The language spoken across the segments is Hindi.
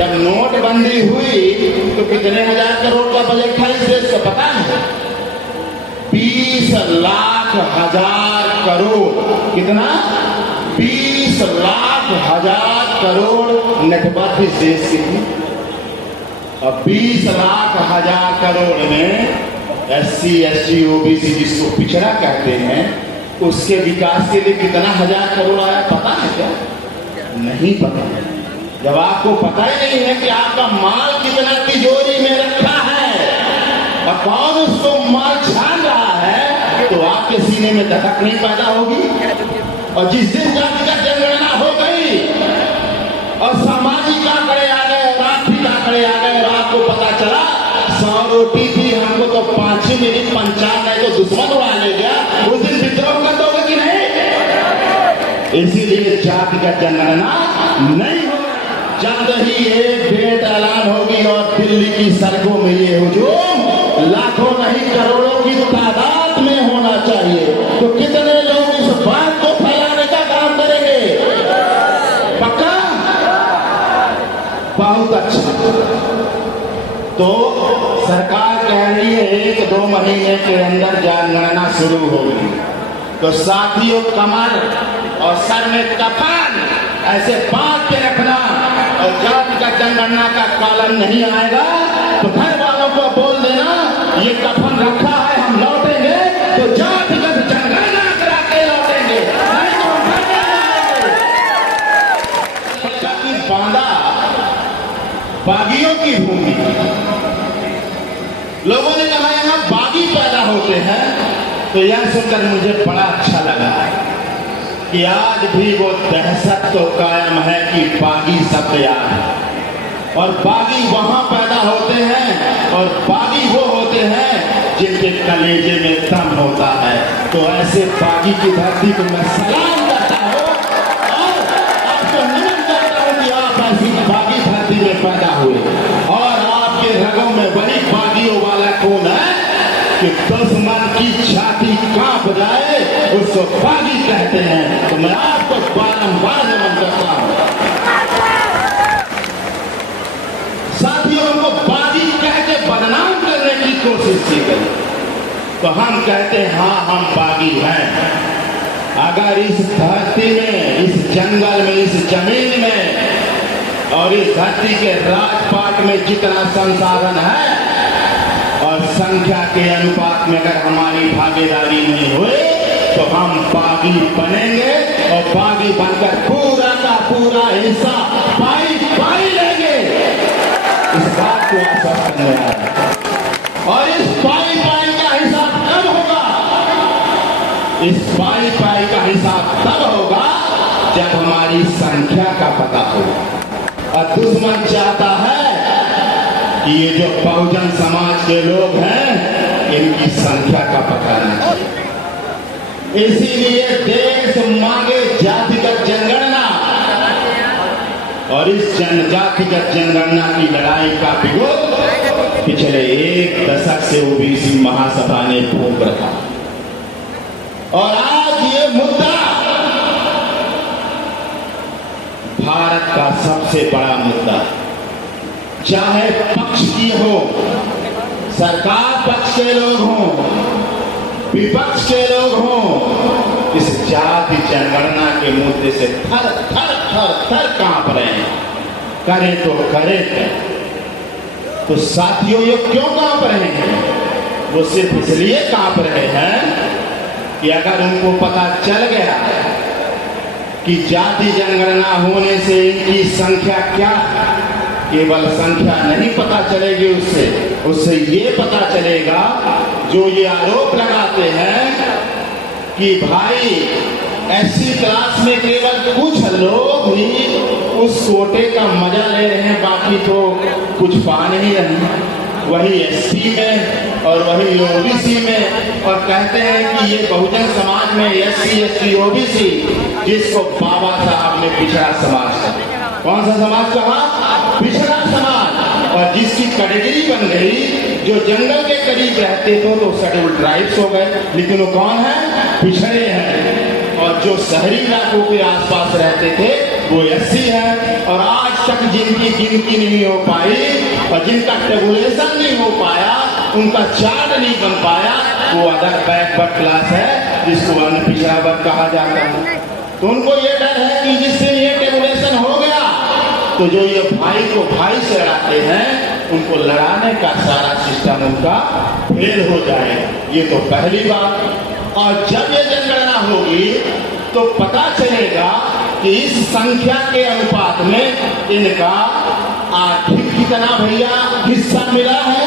जब नोटबंदी हुई तो कितने हजार करोड़ का बजट था इस देश का पता है? 20 लाख हजार करोड़। कितना? 20 लाख हजार करोड़ नेटवर्क इस देश की थी। और 20 लाख हजार करोड़ में SC ST OBC जिसको पिछड़ा कहते हैं उसके विकास के लिए कितना हजार करोड़ आया पता है क्या? नहीं पता। जब आपको पता ही नहीं है कि आपका माल कितना तिजोरी में रखा है और कौन उसको माल छान रहा है तो आपके सीने में दहक नहीं पैदा होगी। और जिस दिन जाति का जनगणना हो गई और सामाजिक आंकड़े आ गए और आर्थिक आंकड़े आ गए और आपको पता चला 100 रोटी थी हमको तो 5 मिनट 50 नहीं तो दुश्मन उड़ा ले गया, उस दिन विद्रोह कर दोगे कि नहीं? इसीलिए जातिगत जनगणना नहीं हो। जल्द ही एक डेट ऐलान होगी और दिल्ली की सड़कों में ये हुजूम लाखों नहीं करोड़ों की तादाद में होना चाहिए। तो कितने लोग इस बात को फैलाने का काम करेंगे? पक्का? बहुत अच्छा। तो सरकार कह रही है 1-2 महीने के अंदर जनगणना शुरू होगी। तो साथियों कमर और सर में कफन ऐसे बांध के रखना और जातिगत जनगणना का कॉलम नहीं आएगा तो घर वालों को बोल देना ये कफन रखा है हम लौटेंगे तो जातिगत जनगणना करा के लौटेंगे, नहीं तो हम घर नहीं आएंगे। बांदा बागियों की भूमि। लोगों ने कहा यहाँ बागी पैदा होते हैं तो यह सुनकर मुझे बड़ा अच्छा लगा कि आज भी वो दहशत तो कायम है कि बागी शब्द याद है। और बागी वहां पैदा होते हैं और बागी वो होते हैं जिनके कलेजे में दम होता है। तो ऐसे बागी की धरती को मैं सलाम करता हूँ और आपको नमन करता हूँ कि आप ऐसी बागी धरती में पैदा हुए और आपके रगों में बड़ी बागियों वाला खून है कि दुश्मन की छाती कांप जाए उसको बागी कहते हैं। तो मैं आपको बारंबार नमन करता हूं। साथियों को बागी कह के बदनाम करने की कोशिश की गई तो हम कहते हैं हाँ हम बागी हैं। अगर इस धरती में, इस जंगल में, इस जमीन में और इस धरती के राजपाट में जितना संसाधन है और संख्या के अनुपात में अगर हमारी भागीदारी नहीं हुई तो हम बागी बनेंगे और बागी बनकर पूरा का पूरा हिस्सा पाई लेंगे। इस बात को आश्वस्त करने आया। और इस पाई का हिसाब कब होगा? इस पाई का हिसाब तब होगा जब हमारी संख्या का पता होगा। और दुश्मन चाहता है कि ये जो बहुजन समाज के लोग हैं इनकी संख्या का पता नहीं चाहिए। इसीलिए देश मांगे जातिगत जनगणना और इस जातिगत जनगणना की लड़ाई का विरोध पिछले 1 दशक से ओबीसी महासभा ने फूंक रखा। और आज ये मुद्दा भारत का सबसे बड़ा मुद्दा है। चाहे पक्ष की हो, सरकार पक्ष के लोग हों, विपक्ष के लोग हों, इस जाति जनगणना के मुद्दे से थर थर थर थर कांप रहे हैं। करे तो करे तो साथियों ये क्यों कांप रहे हैं? वो सिर्फ इसलिए कांप रहे हैं कि अगर उनको पता चल गया कि जाति जनगणना होने से इनकी संख्या क्या है, केवल संख्या नहीं पता चलेगी, उससे ये पता चलेगा जो ये आरोप लगाते हैं कि भाई SC क्लास में केवल कुछ लोग ही उस कोटे का मजा ले रहे हैं, बाकी तो कुछ पा नहीं रहे। वही SC में और वही OBC में, और कहते हैं कि ये बहुजन समाज में SC ST OBC जिसको बाबा साहब ने पिछड़ा समाज कहा। कौन सा समाज कहा? पिछड़ा समाज। और जिसकी कैटेगरी बन गई, जो जंगल के करीब रहते थे तो शेड्यूल्ड ट्राइब्स हो गए, लेकिन वो कौन है? पिछड़े हैं। और जो शहरी इलाकों के आसपास रहते थे वो 80 है। और आज तक जिनकी गिनती नहीं हो पाई और जिनका टेबुलेशन नहीं हो पाया, उनका चार्ट नहीं बन पाया, वो अदर बैकवर्ड क्लास है, जिसको अन्य पिछड़ा वर्ग कहा जाता है। तो उनको ये डर है कि जिससे ये टेबुलेशन हो गया तो जो ये भाई को भाई से लड़ाते हैं, उनको लड़ाने का सारा सिस्टम उनका फेल हो जाएगा। ये तो पहली बात। और जब ये जनगणना होगी तो पता चलेगा कि इस संख्या के अनुपात में इनका आर्थिक कितना भैया हिस्सा मिला है,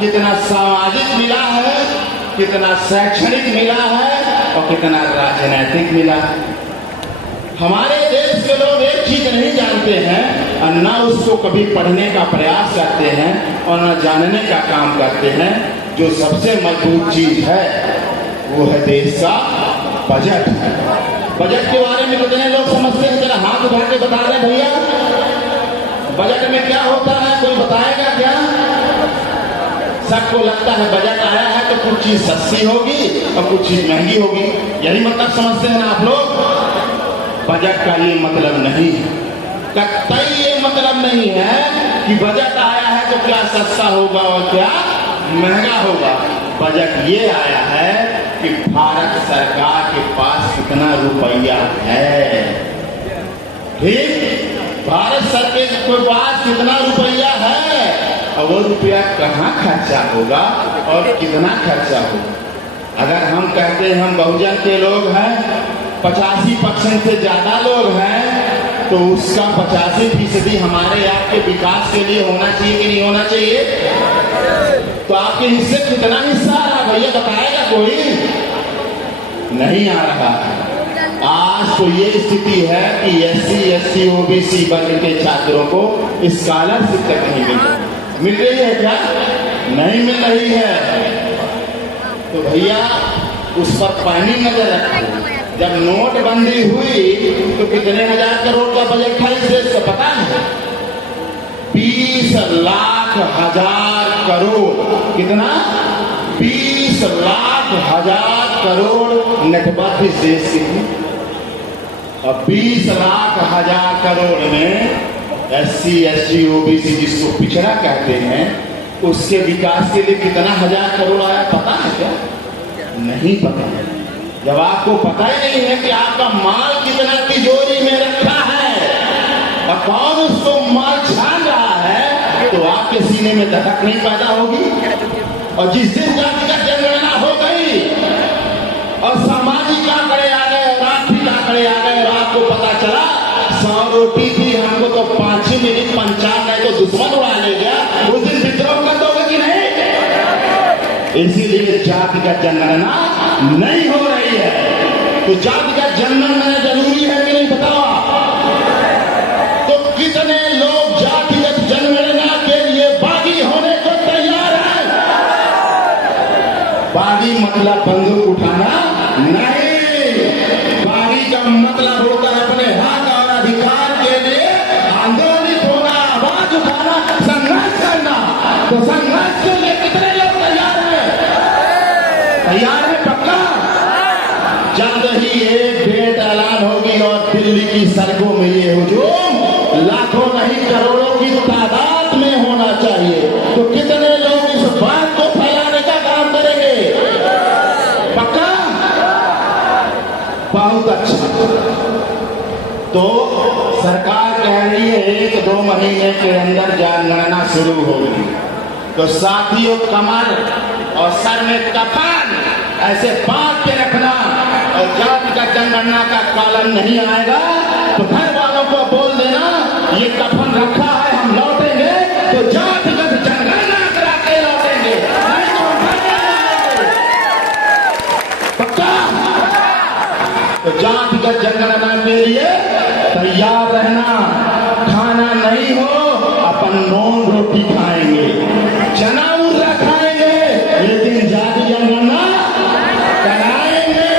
कितना सामाजिक मिला है, कितना शैक्षणिक मिला है और कितना राजनीतिक मिला है। हमारे देश के लोग एक चीज नहीं जानते हैं और न उसको कभी पढ़ने का प्रयास करते हैं और न जानने का काम करते हैं। जो सबसे मजबूत चीज है वो है देश का बजट। बजट के बारे में कितने लोग समझते हैं? जरा हाथ उठा के बता दें भैया, बजट में क्या होता है? कोई बताएगा क्या? सबको लगता है बजट आया है तो कुछ चीज सस्ती होगी और कुछ चीज महंगी होगी, यही मतलब समझते हैं ना आप लोग। बजट का ये मतलब नहीं है, कतई ये मतलब नहीं है कि बजट आया है तो क्या सस्ता होगा और क्या महंगा होगा। बजट ये आया है कि भारत सरकार के पास कितना रुपया है। ठीक, भारत सरकार के पास कितना रुपया है और वो रुपया कहाँ खर्चा होगा और कितना खर्चा होगा। अगर हम कहते हैं हम बहुजन के लोग हैं, 85% से ज्यादा लोग हैं, तो उसका 85% हमारे आपके विकास के लिए होना चाहिए कि नहीं होना चाहिए? तो आपके हिस्से कितना हिस्सा आ रहा भैया बताएगा कोई? नहीं आ रहा है। आज तो ये स्थिति है कि SC, ST, OBC वर्ग के छात्रों को स्कॉलरशिप तक नहीं मिल रही है। क्या नहीं मिल रही है? तो भैया उस पर पानी नजर रखो। जब नोटबंदी हुई तो कितने हजार करोड़ का बजट था इस देश का पता है? 20 लाख हजार करोड़। कितना? 20 लाख हजार करोड़ नेटवर्क इस देश की थी। और 20 लाख हजार करोड़ में SC, ST, OBC जिसको पिछड़ा कहते हैं, उसके विकास के लिए कितना हजार करोड़ आया पता है क्या? नहीं पता। जब आपको पता ही नहीं है कि आपका माल कितना तिजोरी में रखा है और कौन उसको माल छान रहा है, तो आपके सीने में धड़क नहीं पैदा होगी। और जिस दिन जातिगत जनगणना हो गई और सामाजिक आंकड़े आ गए और आर्थिक आंकड़े आ गए और आपको पता चला 100 रोटी थी, हमको तो 5 ही मिनट 50 गए तो दुश्मन उड़ा ले गया, उस दिन विद्रोह कर दोगे कि नहीं? इसीलिए जातिगत जनगणना नहीं हो रही है। तो जातिगत जनगणना जरूरी है कि नहीं बताओ? तो कितने लोग जातिगत जनगणना के लिए बागी होने को तैयार हैं? बागी मतलब बंदूक उठाना नहीं। बागी का मतलब होता है अपने हक और अधिकार के लिए आंदोलित होना, आवाज उठाना, संघर्ष करना। तो संघर्ष के लिए कितने लोग तैयार हैं? तैयार है पक्का? जल्द ही एक डेट ऐलान होगी और दिल्ली की सड़कों में ये हुजूम लाखों नहीं करोड़ों की तादाद में होना चाहिए। तो कितने लोग इस बात को फैलाने का काम करेंगे? पक्का? बहुत अच्छा। तो सरकार कह रही है 1-2 महीने के अंदर जनगणना शुरू होगी। तो साथियों कमर और सर में कफन ऐसे बांध के रखना और जातिगत जनगणना का कॉलम नहीं आएगा तो घर वालों को बोल देना ये कफन रखा है, हम लौटेंगे तो जातिगत जनगणना करा के लौटेंगे, नहीं तो पक्का? तो जातिगत जनगणना के लिए तैयार रहना। खाना नहीं हो अपन नॉन रोटी खाएंगे, चना उर्रा खाएंगे, लेकिन जाति जनगणना कराएंगे।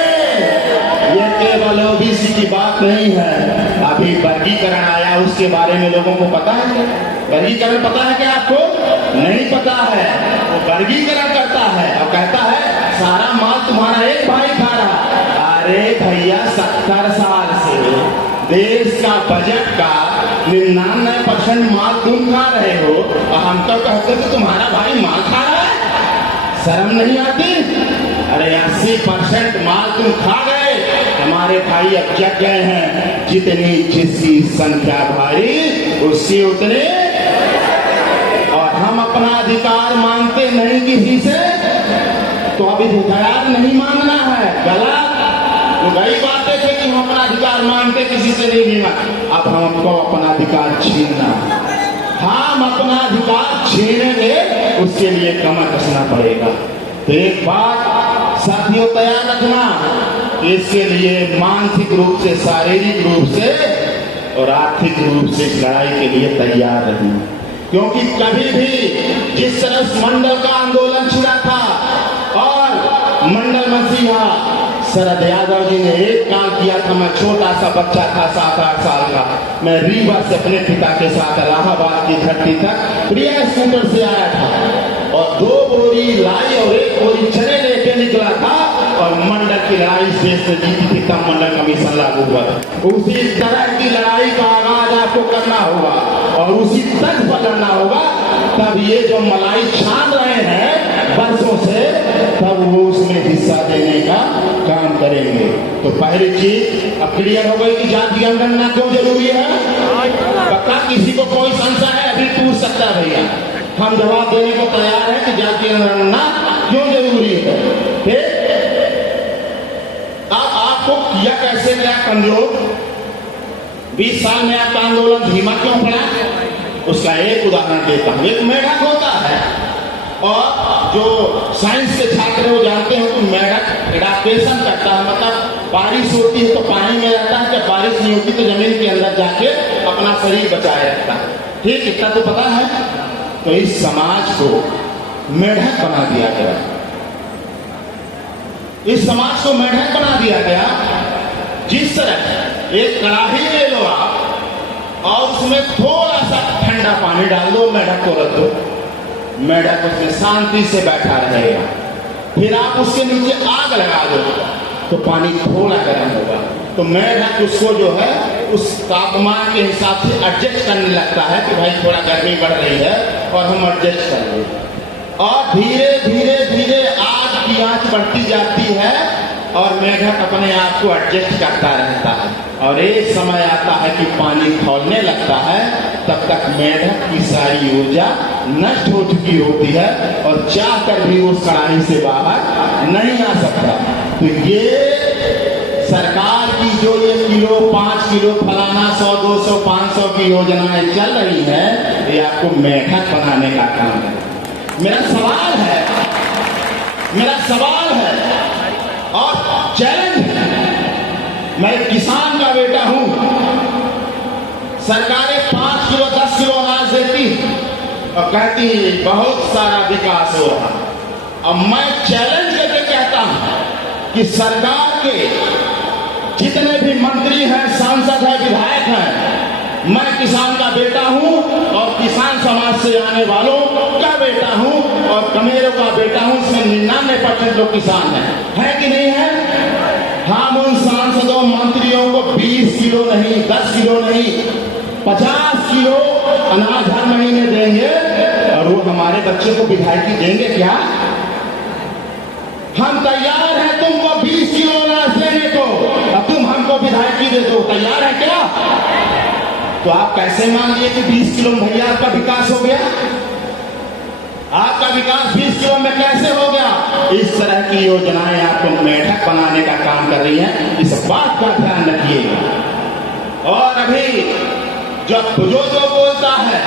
ये केवल OBC की बात नहीं है। अभी वर्गीकरण आया, उसके बारे में लोगों को पता है? वर्गीकरण पता है क्या आपको? नहीं पता है। वो वर्गीकरण करता है और कहता है सारा माल तुम्हारा एक भाई खा रहा। अरे भैया 70 साल से देश का बजट का 99% माल तुम खा रहे हो और हम तो कहते कि तुम्हारा भाई माल खा रहा है, शर्म नहीं आती? अरे 80% माल तुम खा गए, हमारे भाई अब जग गए हैं, जितनी जिसकी संख्या भारी उससे उतने, और हम अपना अधिकार मांगते नहीं किसी से, तो अभी अधिकार नहीं मांगना है, गलत। तो वही बातें थे कि हम अपना अधिकार मांगते किसी से नहीं लेना, अब हमको अपना अधिकार छीनना, हम अपना अधिकार छीनेंगे उसके लिए कमर कसना पड़ेगा। तो एक बात साथियों तैयार रखना, इसके लिए मानसिक रूप से, शारीरिक रूप से और आर्थिक रूप से इस लड़ाई के लिए तैयार रहना, क्योंकि कभी भी जिस तरह मंडल का आंदोलन छिड़ा था और मंडल मसीहा शरद यादव जी ने एक काम किया था, मैं छोटा सा बच्चा था 7-8 साल का, मैं रीवा से अपने पिता के साथ इलाहाबाद की धरती तक प्रिया स्कूटर से आया था और 2 बोरी लाई और 1 बोरी चने लेके निकला था और मंडल की लड़ाई देश में जीती थी, तब मंडल कमीशन लागू हुआ। उसी तरह की लड़ाई का आगाज आपको करना होगा और उसी तर्ज पर लड़ना होगा, तब ये जो मलाई छान रहे हैं बरसों से, तब वो उसमें हिस्सा देने का काम करेंगे। तो पहली चीज अब क्लियर हो गई कि जाति जनगणना क्यों जरूरी है। पक्का किसी को कोई संशय है? अभी पूछ सकता है भैया, हम जवाब देने को तैयार है कि जाति जनगणना क्यों जरूरी है। फिर अब आपको किया कैसे गया कमजोर, 20 साल में आपका आंदोलन धीमा क्यों पड़ा, उसका एक उदाहरण देता हूं। एक मेढक होता है और जो साइंस के छात्र वो जानते हैं कि मेढक एडाप्टेशन करता है, मतलब बारिश होती है तो पानी में रहता है, जब बारिश नहीं होती तो जमीन के अंदर जाके अपना शरीर बचाए रखता है। ठीक, इतना तो पता है। तो इस समाज को मेढक बना दिया गया, इस समाज को मेढक बना दिया गया। जिस तरह एक कड़ाही ले लो आप और उसमें थोड़ा सा ठंडा पानी डाल दो, मेढक को रख दो, मेढक उसमें शांति से बैठा रहेगा। फिर आप उसके नीचे आग लगा दो तो पानी थोड़ा गर्म होगा, तो मेढक उसको जो है उस तापमान के हिसाब से एडजस्ट करने लगता है कि भाई थोड़ा गर्मी बढ़ रही है और हम एडजस्ट कर लें, और धीरे धीरे धीरे आग की आंच बढ़ती जाती है और मेढक अपने आप को एडजस्ट करता रहता है। और एक समय आता है कि पानी खौलने लगता है, तब तक मेढक की सारी ऊर्जा नष्ट हो चुकी होती है और चाहकर भी उस कड़ाही से बाहर नहीं आ सकता। तो ये सरकार की जो ये किलो 5 किलो फलाना 100 200 500 की योजनाएं चल रही है, ये आपको मेढक बनाने का काम है। मेरा सवाल है और चैलेंज है, मैं किसान का बेटा हूं, सरकारें 5 किलो 10 किलो अनाज देती और कहती बहुत सारा विकास हो रहा। अब मैं चैलेंज करके कहता हूं कि सरकार के जितने भी मंत्री हैं, सांसद हैं, विधायक हैं, मैं किसान का बेटा हूं और किसान समाज से आने वालों का बेटा हूं और कमेरों का बेटा हूं। इसमें 99% लोग किसान हैं, है कि नहीं है? हम उन सांसदों मंत्रियों को 20 किलो नहीं, 10 किलो नहीं, 50 किलो अनाज हर महीने देंगे और वो हमारे बच्चों को विधायकी देंगे क्या? हम तैयार हैं तुमको 20 किलो अनाज देने को, अब तुम हमको विधायकी दे दो, तैयार है क्या? तो आप कैसे मान लिए कि 20 किलो में भैया आपका विकास हो गया? आपका विकास 20 किलो में कैसे हो गया? इस तरह की योजनाएं आपको मेढक बनाने का काम कर रही हैं, इस बात का ध्यान रखिएगा। और अभी जो बोलता है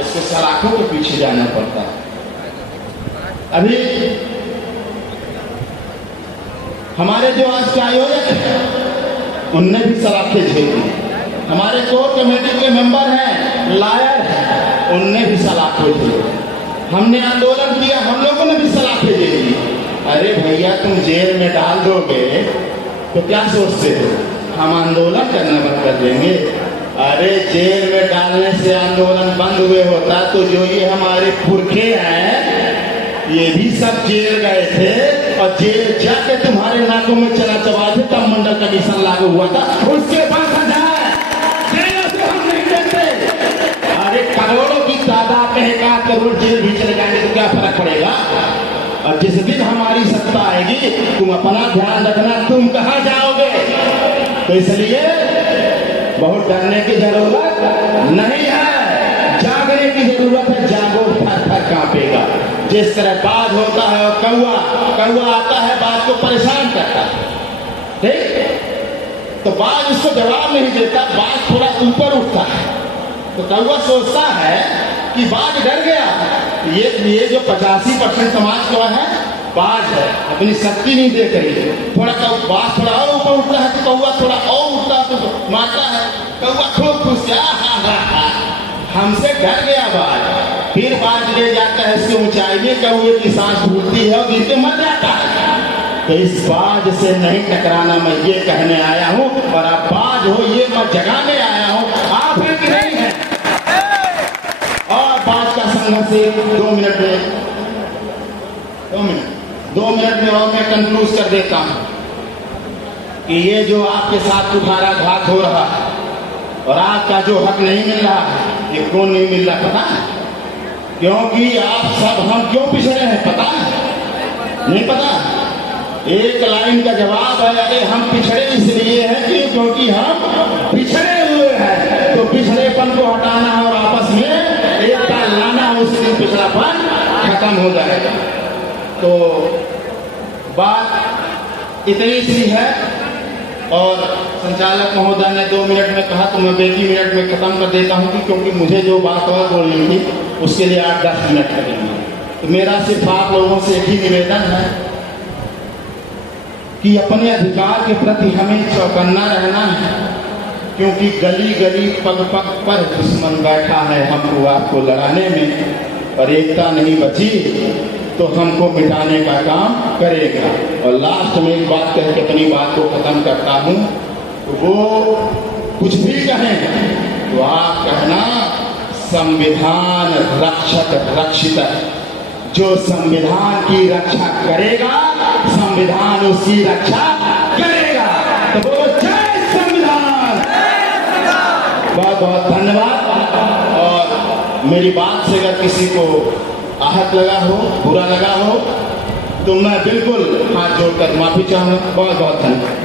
उसको सलाखों के पीछे जाना पड़ता है। अभी हमारे जो आज के आयोजक हैं उनने भी सलाखें झेली, हमारे कोर कमेटी के मेंबर हैं, लायर हैं, उनने भी सलाखें झेली। हमने आंदोलन किया, हम लोगों ने भी सलाखें झेली। अरे भैया तुम जेल में डाल दोगे तो क्या सोचते हो हम आंदोलन करना बंद कर देंगे? अरे जेल में डालने से आंदोलन बंद हुए होता तो जो ये हमारे पुरखे हैं ये भी सब जेल गए थे और जेल जाके तुम्हारे नाकों में चला चबा थे, तब मंडल कमीशन लागू हुआ था। उसके बाद जेलों से हम नहीं देते। अरे करोड़ों की तादाद में 1 करोड़ जेल भी चले जाएंगे तो क्या फर्क पड़ेगा। और जिस दिन हमारी सत्ता आएगी तुम अपना ध्यान रखना, तुम कहां जाओगे। तो इसलिए बहुत डरने की जरूरत नहीं है, जागने की जरूरत है। जागो, थर थर कांपेगा। जिस तरह बाज होता है और कौवा आता है, बाज को परेशान करता है, ठीक। तो बाज उसको जवाब नहीं देता, बाज थोड़ा ऊपर उठता है, तो कौवा सोचता है कि बाज डर गया। ये जो 85% समाज को है बाज है, अपनी शक्ति नहीं देख रही। थोड़ा बाज थोड़ा और ऊपर उठता है तो कौवा थोड़ा और उठता है तो मारता है। कौवा खूब खुश, हमसे डर गया बाज। फिर बाज ले जाता है इसकी ऊंचाई में, कौवे की सांस फूलती है और गिर के मर जाता है। तो इस बाज से नहीं टकराना मैं ये कहने आया हूं, और आप बाज हो ये मैं जगाने आया हूं। आप है कि नहीं है। और बाज का संघर्ष 2 मिनट में और मैं कंक्लूज कर देता हूं कि ये जो आपके साथ कुठाराघात हो रहा है और आपका जो हक नहीं मिल रहा है, ये क्यों नहीं मिल रहा पता है? क्योंकि आप सब हम क्यों पिछड़े हैं पता है? नहीं पता। एक लाइन का जवाब है, अरे हम पिछड़े इसलिए हैं कि क्योंकि हम पिछड़े हुए हैं। तो पिछड़ेपन को हटाना और आपस में एकता लाना, उस दिन पिछड़ापन खत्म हो जाएगा। तो बात इतनी सी है। और संचालक महोदय ने 2 मिनट में कहा तो मैं 1 मिनट में खत्म कर देता हूं, क्योंकि मुझे जो बात और बोलनी थी उसके लिए 8-10 मिनट लगेंगे। तो मेरा सिर्फ आप लोगों से एक ही निवेदन है कि अपने अधिकार के प्रति हमें चौकन्ना रहना है, क्योंकि गली गली पग पग पर दुश्मन बैठा है हमको आपको लड़ाने में, और एकता नहीं बची तो हमको मिटाने का काम करेगा। और लास्ट में एक बात कह के अपनी बात को खत्म करता हूं, तो वो कुछ भी कहें तो आप कहना संविधान रक्षक रक्षित। जो संविधान की रक्षा करेगा संविधान उसकी रक्षा करेगा। तो बोलो जय संविधान। बहुत बहुत धन्यवाद। और मेरी बात से अगर किसी को आहत लगा हो, बुरा लगा हो, तो मैं बिल्कुल हाथ जोड़कर माफी चाहूंगा। बहुत बहुत धन्यवाद।